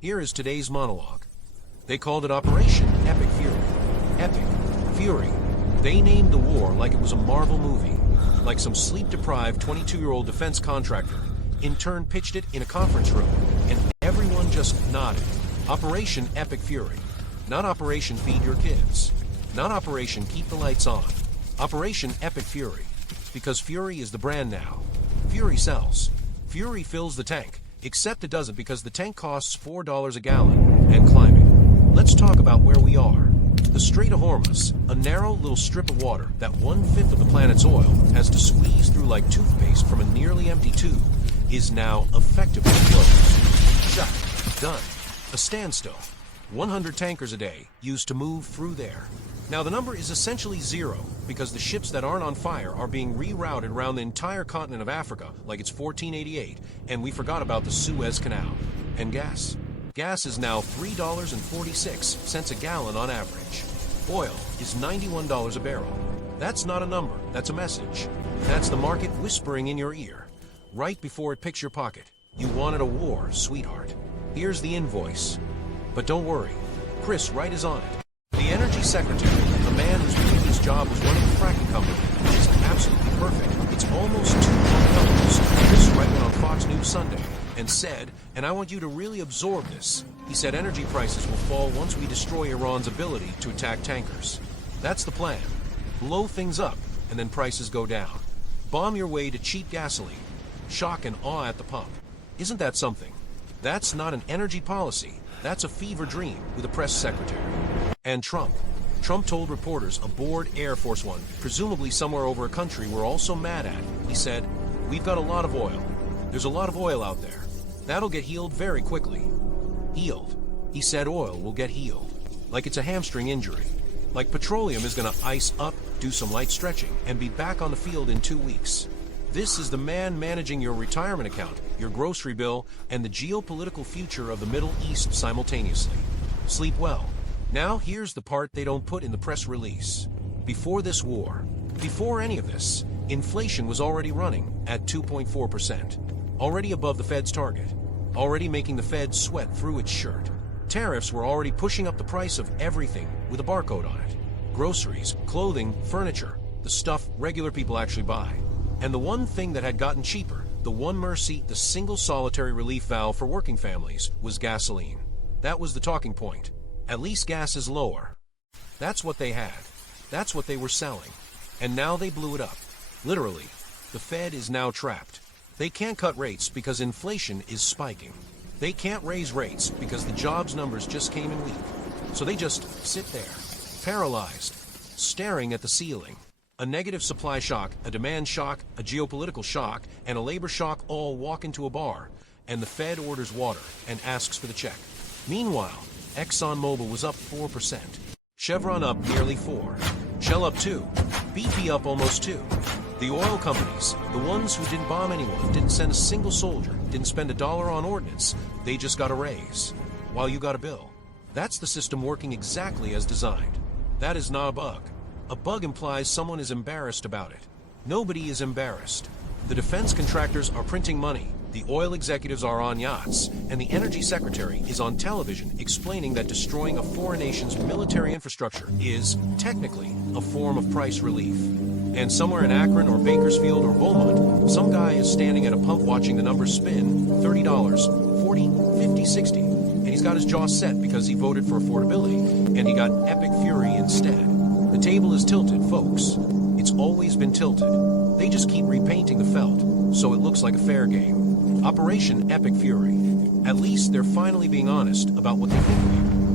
Here is today's monologue. They called it Operation Epic Fury. Epic Fury. They named the war like it was a Marvel movie, like some sleep-deprived 22-year-old defense contractor. In turn pitched it in a conference room, and everyone just nodded. Operation Epic Fury. Not Operation Feed Your Kids. Not Operation Keep the Lights On. Operation Epic Fury. Because Fury is the brand now. Fury sells. Fury fills the tank, except it doesn't because the tank costs $4 a gallon and climbing. Let's talk about where we are. The Strait of Hormuz, a narrow little strip of water that 1/5 of the planet's oil has to squeeze through like toothpaste from a nearly empty tube, is now effectively closed. Shut. Done. A standstill. 100 tankers a day used to move through there. Now the number is essentially zero because the ships that aren't on fire are being rerouted around the entire continent of Africa like it's 1488, and we forgot about the Suez Canal. And gas. Gas is now $3.46 a gallon on average. Oil is $91 a barrel. That's not a number, that's a message. That's the market whispering in your ear, right before it picks your pocket. You wanted a war, sweetheart. Here's the invoice. But don't worry, Chris Wright is on it. The Energy Secretary, a man whose previous job was running a fracking company, which is absolutely perfect. It's almost 2 companies. Chris Wright went on Fox News Sunday and said, and I want you to really absorb this, he said energy prices will fall once we destroy Iran's ability to attack tankers. That's the plan. Blow things up, and then prices go down. Bomb your way to cheap gasoline. Shock and awe at the pump. Isn't that something? That's not an energy policy. That's a fever dream with a press secretary. And Trump. Trump told reporters aboard Air Force One, presumably somewhere over a country we're all so mad at, he said, we've got a lot of oil. There's a lot of oil out there. That'll get healed very quickly. Healed. He said oil will get healed. Like it's a hamstring injury. Like petroleum is gonna ice up, do some light stretching, and be back on the field in 2 weeks. This is the man managing your retirement account, your grocery bill, and the geopolitical future of the Middle East simultaneously. Sleep well. Now here's the part they don't put in the press release. Before this war, before any of this, inflation was already running at 2.4%. Already above the Fed's target. Already making the Fed sweat through its shirt. Tariffs were already pushing up the price of everything with a barcode on it. Groceries, clothing, furniture, the stuff regular people actually buy. And the one thing that had gotten cheaper, the one mercy, the single solitary relief valve for working families, was gasoline. That was the talking point. At least gas is lower. That's what they had. That's what they were selling. And now they blew it up. Literally. The Fed is now trapped. They can't cut rates because inflation is spiking. They can't raise rates because the jobs numbers just came in weak. So they just sit there, paralyzed, staring at the ceiling. A negative supply shock, a demand shock, a geopolitical shock, and a labor shock all walk into a bar, and the Fed orders water and asks for the check. Meanwhile, ExxonMobil was up 4%. Chevron up nearly 4%. Shell up 2%. BP up almost 2%. The oil companies, the ones who didn't bomb anyone, didn't send a single soldier, didn't spend $1 on ordnance, they just got a raise, while you got a bill. That's the system working exactly as designed. That is not a bug. A bug implies someone is embarrassed about it. Nobody is embarrassed. The defense contractors are printing money, the oil executives are on yachts, and the energy secretary is on television explaining that destroying a foreign nation's military infrastructure is, technically, a form of price relief. And somewhere in Akron or Bakersfield or Beaumont, some guy is standing at a pump watching the numbers spin, $30, $40, $50, $60, and he's got his jaw set because he voted for affordability, and he got epic fury instead. The table is tilted, folks. It's always been tilted. They just keep repainting the felt, so it looks like a fair game. Operation Epic Fury. At least they're finally being honest about what they think of you.